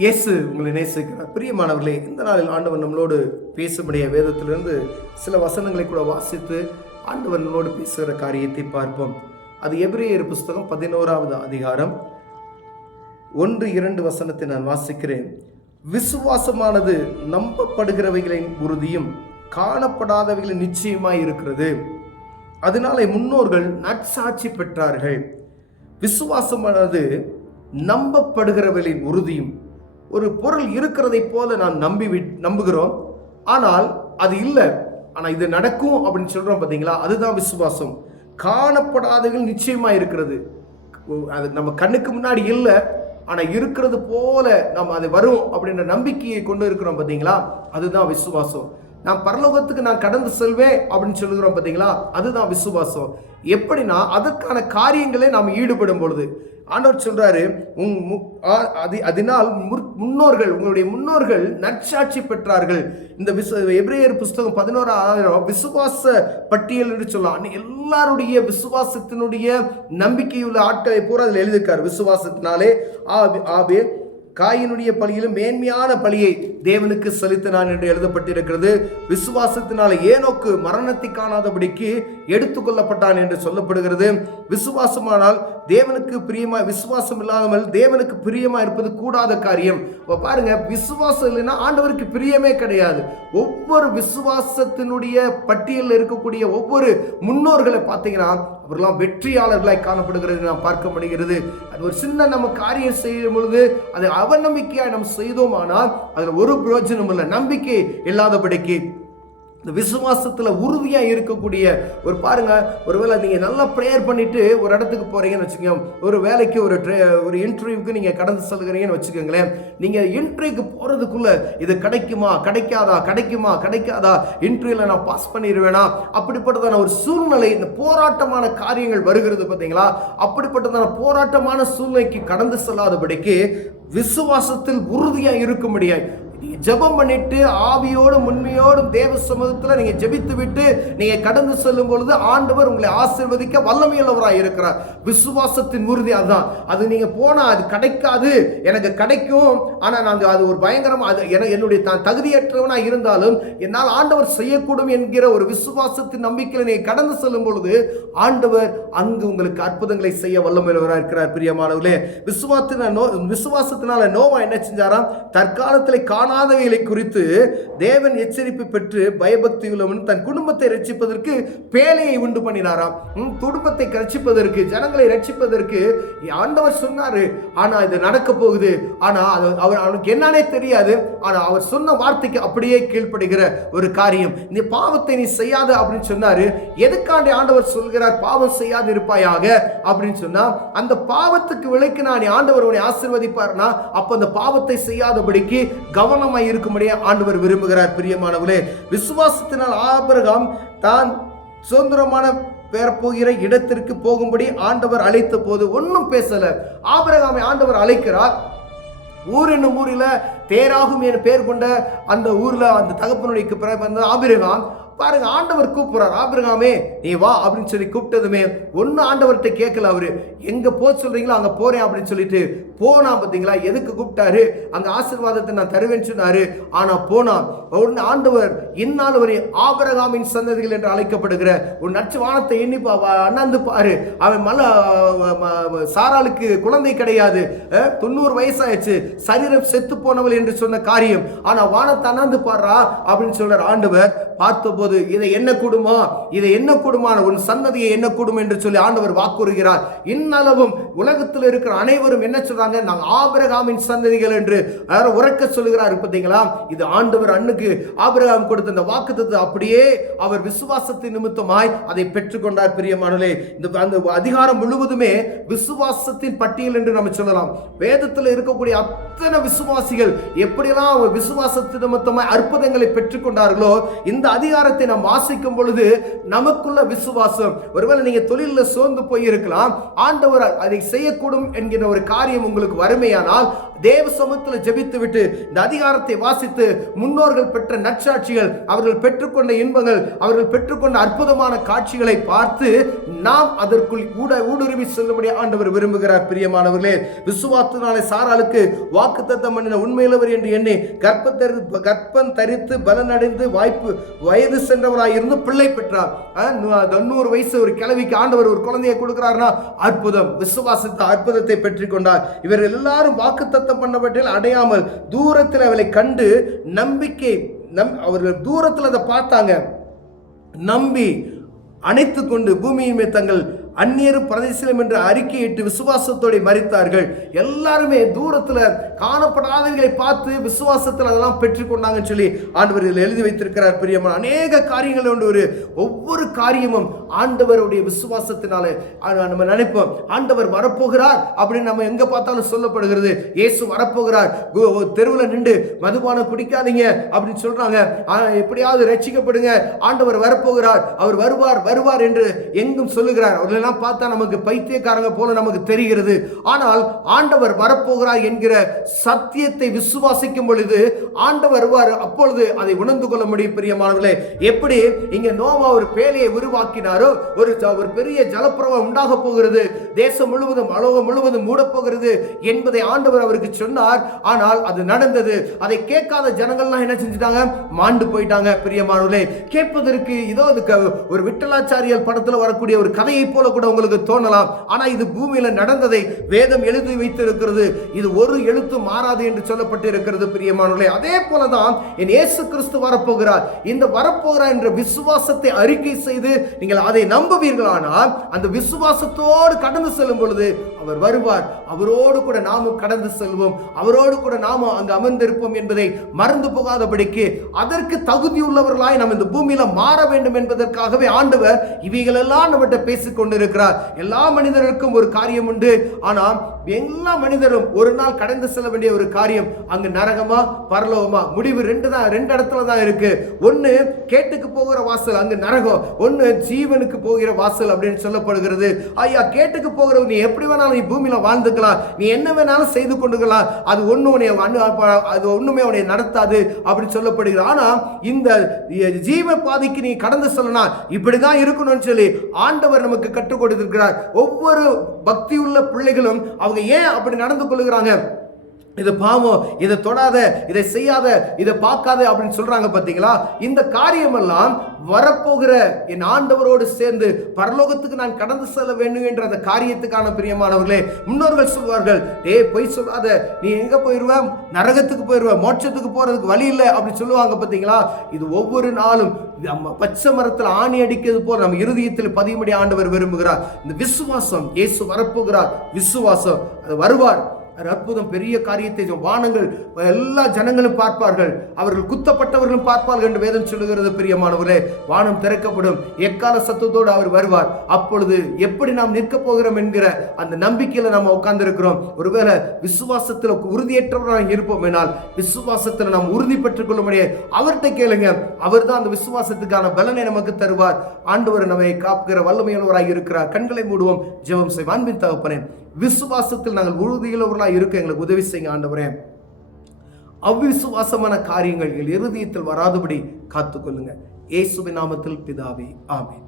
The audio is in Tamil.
இயேசு உங்களை நேசிக்கிறார். பிரியமானவர்களே, இந்த நாளில் ஆண்டவர் நம்மளோடு பேசும்படிய வேதத்திலிருந்து சில வசனங்களை கூட வாசித்து ஆண்டவர் நம்மளோடு பேசுகிற காரியத்தை பார்ப்போம். அது எபிரேயர் புஸ்தகம் 11வது அதிகாரம் 1-2 வசனத்தை நான் வாசிக்கிறேன். விசுவாசமானது நம்பப்படுகிறவைகளின் உறுதியும் காணப்படாதவைகளின் நிச்சயமாய் இருக்கிறது. அதனாலே முன்னோர்கள் நற்சாட்சி பெற்றார்கள். விசுவாசமானது நம்பப்படுகிறவர்களின் உறுதியும். ஒரு பொருள் இருக்கிறதை போல நாம் நம்புகிறோம், ஆனால் அது இல்லை, ஆனால் இது நடக்கும் அப்படின்னு சொல்றோம் பார்த்தீங்களா, அதுதான் விசுவாசம். காணப்படாதவர்கள் நிச்சயமா இருக்கிறது. அது நம்ம கண்ணுக்கு முன்னாடி இல்லை, ஆனால் இருக்கிறது போல நம்ம அது வரும் அப்படின்ற நம்பிக்கையை கொண்டு இருக்கிறோம் பார்த்தீங்களா, அதுதான் விசுவாசம். நான் பரலோகத்துக்கு நான் கடந்து செல்வேன் அப்படின்னு சொல்லுகிறோம் பார்த்தீங்களா, அதுதான் விசுவாசம். எப்படின்னா அதற்கான காரியங்களே நாம் ஈடுபடும் பொழுது ஆண்டவர் சொல்றாரு, அதனால் முன்னோர்கள், உங்களுடைய முன்னோர்கள் நற்சாட்சி பெற்றார்கள். இந்த எபிரேயர் புஸ்தகம் 11 விசுவாச பட்டியல் என்று சொல்லலாம். எல்லாருடைய விசுவாசத்தினுடைய நம்பிக்கையுள்ள ஆட்களை பூரா அதில் எழுதியிருக்காரு. விசுவாசத்தினாலே ஆபேல் காயினுடைய பலியிலும் மேன்மையான பலியை தேவனுக்கு செலுத்தினான் என்று எழுதப்பட்டிருக்கிறது. விசுவாசத்தினால ஏனோக்கு மரணத்தை காணாதபடிக்கு எடுத்துக்கொள்ளப்பட்டான் என்று சொல்லப்படுகிறது. விசுவாசமானால் தேவனுக்கு பிரியமா, விசுவாசம் இல்லாமல் தேவனுக்கு பிரியமா இருப்பது கூடாத காரியம். பாருங்க, விசுவாசம் இல்லைன்னா ஆண்டவருக்கு பிரியமே கிடையாது. ஒவ்வொரு விசுவாசத்தினுடைய பட்டியலில் இருக்கக்கூடிய ஒவ்வொரு முன்னோர்களை பார்த்தீங்கன்னா அவர்களாம் வெற்றியாளர்களாய் காணப்படுகிறது நாம் பார்க்க முடிகிறது. அது ஒரு சின்ன நம்ம காரியம் செய்யும் பொழுது அது அவநம்பிக்கையாய் நம்ம செய்தோமானால் அதில் ஒரு பிரயோஜனம் இல்லை. நம்பிக்கை இல்லாதபடிக்கு இந்த விசுவாசத்தில் உறுதியாக இருக்கக்கூடிய ஒரு பாருங்க, ஒருவேளை நீங்கள் நல்லா ப்ரேயர் பண்ணிட்டு ஒரு இடத்துக்கு போறீங்கன்னு வச்சுக்கோங்க, ஒரு வேலைக்கு ஒரு இன்டர்வியூக்கு நீங்கள் கடந்து செல்கிறீங்கன்னு வச்சுக்கோங்களேன். நீங்கள் இன்டர்வியூக்கு போகிறதுக்குள்ள இது கிடைக்குமா கிடைக்காதா, இன்டர்வியூவில் நான் பாஸ் பண்ணிடுவேனா, அப்படிப்பட்டதான ஒரு சூழ்நிலை, இந்த போராட்டமான காரியங்கள் வருகிறது பார்த்தீங்களா, அப்படிப்பட்டதான போராட்டமான சூழ்நிலைக்கு கடந்து செல்லாதபடிக்கு விசுவாசத்தில் உறுதியாக இருக்க முடியாது. ஜெபம் பண்ணிட்டு ஆவியோடும் உண்மையோடும் தேவ சமூகத்தில் நீங்க ஜெபித்து விட்டு நீங்க கடந்து செல்லும் பொழுது ஆண்டவர் உங்களை ஆசீர்வதிக்க வல்லமையுள்ளவராய் இருக்கிறார். விசுவாசத்தின் உறுதி அதுதான். அது நீங்க போனா அது கிடைக்காது, எனக்கு கிடைக்கும், ஆனா நாங்க அது ஒரு பயங்கரமா, அது என்னுடைய தான் தகுதியற்றவனா இருந்தாலும் என்னால் ஆண்டவர் செய்யக்கூடும் என்கிற ஒரு விசுவாசத்தின் நம்பிக்கையில் நீங்க கடந்து செல்லும் பொழுது ஆண்டவர் அங்கு உங்களுக்கு அற்புதங்களை செய்ய வல்லமையுள்ளவராய் இருக்கிறார். பிரியமானவர்களே, விசுவாசத்தினால நோவா என்ன செஞ்சாராம்? தற்காலத்தில் காணாதவைகளை குறித்து தேவன் எச்சரிப்பு பெற்று பயபக்தி உள்ளவன் தன் குடும்பத்தை ரட்சிப்பதற்கு பேழையை உண்டு பண்ணினாராம். குடும்பத்தை ரட்சிப்பதற்கு, ஜனங்களை ரட்சிப்பதற்கு ஆண்டவர் சொன்னாரு. ஆனா இது நடக்க போகுது, ஆனா அவனுக்கு என்னன்னே தெரியாது. ஆனா அவர் சொன்ன வார்த்தைக்கு அப்படியே கீழ்ப்படுகிற ஒரு காரியம். இந்த பாவத்தை நீ செய்யாத அப்படின்னு சொன்னாரு. எதுக்காண்டி ஆண்டவர் சொல்கிறார் பாவம் செய்யாது இருப்பாயாக அப்படின்னு சொன்னா, அந்த பாவத்துக்கு விலைக்கு நான் ஆண்டவர் உன்னை ஆசீர்வதிப்பார்னா அப்ப அந்த பாவத்தை செய்யாதபடிக்கு கவனமாய் இருக்கும்படியா ஆண்டவர் விரும்புகிறார். பிரியமானவர்களே, விசுவாசத்தினால் ஆபிரகாம் தான் சுதந்திரமான பெறப்போகிற இடத்திற்கு போகும்படி ஆண்டவர் அழைத்த போது ஒன்னும் பேசல. ஆபிரகாமை ஆண்டவர் அழைக்கிறார். ஊர் என்னும் ஊரில் தேராகும் என பெயர் கொண்ட அந்த ஊர்ல அந்த தகப்பனுடைய பிறந்த ஆபிரகாம் பாருங்க, ஆண்டவர் கூப்பிடுறார், ஆபிரகாமே நீ வா அப்படின்னு சொல்லி கூப்பிட்டதுமே ஒன்னும் ஆண்டவர்கிட்ட கேட்கல. அவரு எங்க போ சொல்றீங்களோ அங்க போறேன் அப்படின்னு சொல்லிட்டு போனா. பார்த்தீங்களா, எதுக்கு கூப்பிட்டாரு? அங்க ஆசீர்வாதத்தை நான் தருவேன்னு சொன்னாரு. ஆனா போனா உடனே ஆண்டவர் இந்நாள் வரை ஆபிரகாமின் சந்ததிகள் என்று அழைக்கப்படுகிற ஒரு நச்சு வானத்தை எண்ணி அண்ணாந்து பாரு, அவன் சாராளுக்கு குழந்தை கிடையாது, 90 வயசாயிடுச்சு, சரீரம் செத்து போனவள் என்று சொன்ன காரியம். ஆனா வானத்தை அண்ணாந்து பாடுறா அப்படின்னு சொல்றார் ஆண்டவர். பார்த்தபோது இதை என்ன கூடுமா, இதை என்ன கூடுமான உன் சந்ததியை என்ன கூடும் என்று சொல்லி ஆண்டவர் வாக்குறுகிறார். இந்நளவும் உலகத்தில் இருக்கிற அனைவரும் என்ன சொல்றாங்க? நாங்கள் ஆபிரகாமின் சந்ததிகள் என்று உறக்க சொல்லுகிறார். பார்த்தீங்களா, இது ஆண்டவர் அன்னுக்கு ஆபிரகாம் கொடுத்த இந்த வாக்குத்தத்தத்தை அப்படியே அவர் விசுவாசத்தின் நிமித்தமாய் அதை பெற்றுக்கொண்டார். பிரியமானவர்களே, இந்த அந்த அதிகாரம் முழுவதுமே விசுவாசத்தின் பட்டியல் என்று நம்ம சொல்லலாம். வேதத்தில் இருக்கக்கூடிய அத்தனை விசுவாசிகள் எப்படியெல்லாம் விசுவாசத்தின் நிமித்தமாய் அற்புதங்களை பெற்றுக்கொண்டார்களோ, இந்த அதிகாரத்தில் அதிகாரத்தை நாம் வாசிக்கும் பொழுது நமக்குள்ள விசுவாசம், ஒருவேளை நீங்க தொழில சோர்ந்து போயிருக்கலாம், ஆண்டவர் அதை செய்யக்கூடும் என்கிற ஒரு காரியம் உங்களுக்கு வறுமையானால் தேவ சமூகத்தில் ஜெபித்து விட்டு இந்த அதிகாரத்தை வாசித்து முன்னோர்கள் பெற்ற நற்சாட்சிகள், அவர்கள் பெற்றுக்கொண்ட இன்பங்கள், அவர்கள் பெற்றுக்கொண்ட அற்புதமான காட்சிகளை பார்த்து நாம் அதற்குள் ஊடுருவி செல்லும்படி ஆண்டவர் விரும்புகிறார். பிரியமானவர்களே, விசுவாசத்தினாலே சாராளுக்கு வாக்குத்தத்தம் பண்ணின உண்மையுள்ளவர் என்று எண்ணி கர்ப்பம் தரித்து பலனடைந்து வயது சென்றவராய் இருந்து பிள்ளை பெற்றார். 90 வயசு ஒரு கிழவிக்கு ஆண்டவர் ஒரு குழந்தையை கொடுக்கிறார்னா அற்புதம். விசுவாசத்தை அற்புதத்தை பெற்றுக் கொண்டார். இவர்கள் எல்லாரும் வாக்குத்தத்தம் பண்ணப்பட்டில் அடையாமல் தூரத்தில் அவளை கண்டு நம்பிக்கை அவர்கள் தூரத்தில் அதை பார்த்தாங்க, நம்பி அணைத்துக் கொண்டு பூமியின் மேல் தங்கள் அந்நியரும் பிரதேசம் என்று அறிக்கையிட்டு விசுவாசத்தோடு மரித்தார்கள். எல்லாருமே தூரத்தில் காணப்படாதவர்களை பார்த்து விசுவாசத்தில் அதெல்லாம் பெற்றுக்கொண்டாங்கன்னு சொல்லி ஆண்டவர் இதில் எழுதி வைத்திருக்கிறார். பிரியமான அநேக காரியங்கள் உண்டு. ஒவ்வொரு காரியமும் ஆண்டவருடைய விசுவாசத்தினால நம்ம நினைப்போம் ஆண்டவர் வரப்போகிறார் அப்படின்னு நம்ம எங்க பார்த்தாலும் சொல்லப்படுகிறது. இயேசு வரப்போகிறார், தெருவில் நின்று மதுபானம் குடிக்காதீங்க அப்படின்னு சொல்றாங்க, எப்படியாவது ரட்சிக்கப்படுங்க, ஆண்டவர் வரப்போகிறார், அவர் வருவார் என்று எங்கும் சொல்லுகிறார். அவர்கள் பார்த்தா நமக்கு பைத்தியக்காரங்க போல நமக்கு தெரிகிறது. ஆனால் ஆண்டவர் வரப்போகிறார் என்கிற சத்தியத்தை விசுவாசிக்கும் பொழுது ஆண்டவர் வருவார், அப்பொழுது அதை உணர்ந்து கொள்ள முடியும். பிரியமானவர்களே, எப்படி இங்க நோவா ஒரு பேழையை உருவாக்கினாரோ, ஒரு பெரிய ஜலப்பிரவாகம் உண்டாக போகிறது, தேசம் முழுவதும் அலோகம் முழுவதும் மூட போகிறது என்பதை ஆண்டவர் அவருக்கு சொன்னார். ஆனால் அது நடந்தது. அதை கேட்காத ஜனங்கள்லாம் என்ன செஞ்சிட்டாங்க? மாண்டு போயிட்டாங்க. பிரியமானவர்களே, கேட்பதற்கு இதோ ஒரு விட்டலாச்சாரியல் படத்தில் வரக்கூடிய ஒரு கதையை போல கூட உங்களுக்கு தோணலாம். ஆனா இது பூமியில நடந்ததை வேதம் எழுதி வைத்திருக்கிறது. இது ஒரு எழுத்து மாறாது என்று சொல்லப்பட்டு இருக்கிறது. பிரியமானவர்களே, அதே போலதான் என் இயேசு கிறிஸ்து வரப்போகிறார். இந்த வரப்போகிறார் என்ற விசுவாசத்தை அறிக்கை செய்து நீங்கள் அதை நம்புவீர்களானால் அந்த விசுவாசத்தோடு கடந்து செல்லும் பொழுது அவர் வருவார். அவரோடு கூட நாமும் கடந்து செல்வோம், அவரோடு கூட நாமும் அங்கு அமர்ந்திருப்போம் என்பதை மறந்து போகாதபடிக்கு அதற்கு தகுதியுள்ளவர்களாய் நாம் இந்த பூமியில மாற வேண்டும் என்பதற்காகவே ஆண்டவர் இவைகளெல்லாம் நம்மகிட்ட பேசிக்கொண்டு இருக்கிறார். எல்லா மனிதருக்கும் ஒரு காரியம் உண்டு. ஆனால் எல்லா மனிதரும் ஒரு நாள் கடந்து செல்ல வேண்டிய ஒரு காரியம், அங்கு நரகமா பரலோகமா, முடிவு ரெண்டு இடத்துல தான் இருக்கு. ஒன்னு கேட்டுக்கு போகிற வாசல், அங்கு நரகம். ஒன்னு ஜீவனுக்கு போகிற வாசல் அப்படின்னு சொல்லப்படுகிறது. ஐயா, கேட்டுக்கு போகிற நீ எப்படி வேணாலும் நீ பூமியில வாழ்ந்துக்கலாம், நீ என்ன வேணாலும் செய்து கொண்டுக்கலாம், அது ஒண்ணுமே உன்னை நடத்தாது அப்படின்னு சொல்லப்படுகிறது. ஆனா இந்த ஜீவ பாதைக்கு நீ கடந்து செல்லலாம், இப்படிதான் இருக்கணும்னு சொல்லி ஆண்டவர் நமக்கு கற்றுக் கொடுத்திருக்கிறார். ஒவ்வொரு பக்தியுள்ள பிள்ளைகளும் அவங்க ஏன் அப்படி நடந்து கொள்ளுகிறாங்க? இது பாவம், இதை தொடாத, இதை செய்யாத, இதை பார்க்காத அப்படின்னு சொல்றாங்க. பார்த்தீங்களா? இந்த காரியம் எல்லாம் வரப்போகிற என் ஆண்டவரோடு சேர்ந்து பரலோகத்துக்கு நான் கடந்து செல்ல வேண்டும் என்ற அந்த காரியத்துக்கான. பிரியமானவர்களே, முன்னோர்கள் சொல்வார்கள், பொய் சொல்லாத, நீ எங்க போயிருவ? நரகத்துக்கு போயிருவ, மோட்சத்துக்கு போறதுக்கு வழி இல்லை அப்படி சொல்லுவாங்க. பார்த்தீங்களா? இது ஒவ்வொரு நாளும் பச்சை மரத்தில் ஆணி அடிக்கிறது போல நம்ம இருதயத்தில் பதியும்படி ஆண்டவர் விரும்புகிறார். இந்த விசுவாசம், இயேசு வரப்போகிறார், விசுவாசம், அது வருவார், அற்புதம், பெரிய காரியத்தை வானங்கள் எல்லா ஜனங்களும் பார்ப்பார்கள், அவர்கள் குத்தப்பட்டவர்களும் பார்ப்பார்கள் என்று வேதம் சொல்லுகிறது. பிரியமானவர்களே, வானம் திறக்கப்படும், எக்கால சத்தத்தோடு அவர் வருவார். அப்பொழுது எப்படி நாம் நிற்க போகிறோம் என்கிற அந்த நம்பிக்கையில நாம் உட்கார்ந்து இருக்கிறோம். ஒருவேளை விசுவாசத்தில் உறுதியற்றவராக இருப்போம் என்றால் விசுவாசத்தில் நாம் உறுதி பெற்றுக் கொள்ள முடியாது. அவர்கிட்ட கேளுங்க, அவர் தான் அந்த விசுவாசத்துக்கான பலனை நமக்கு தருவார். ஆண்டவர் நம்மை காக்கிற வல்லமையுள்ளவராக இருக்கிறார். கண்களை மூடுவோம், ஜெபம் செய்வோம். அன்பின் தகப்பனே, விசுவாசத்தில் நாங்கள் உறுதியுள்ளவர்களாக இருக்க எங்களுக்கு உதவி செய்யுங்க ஆண்டவரே. அவ்விசுவாசமான காரியங்கள் எங்கள் இருதயத்தில் வராதபடி காத்துக்கொள்ளுங்க. இயேசுவின் நாமத்தில் பிதாவே, ஆமென்.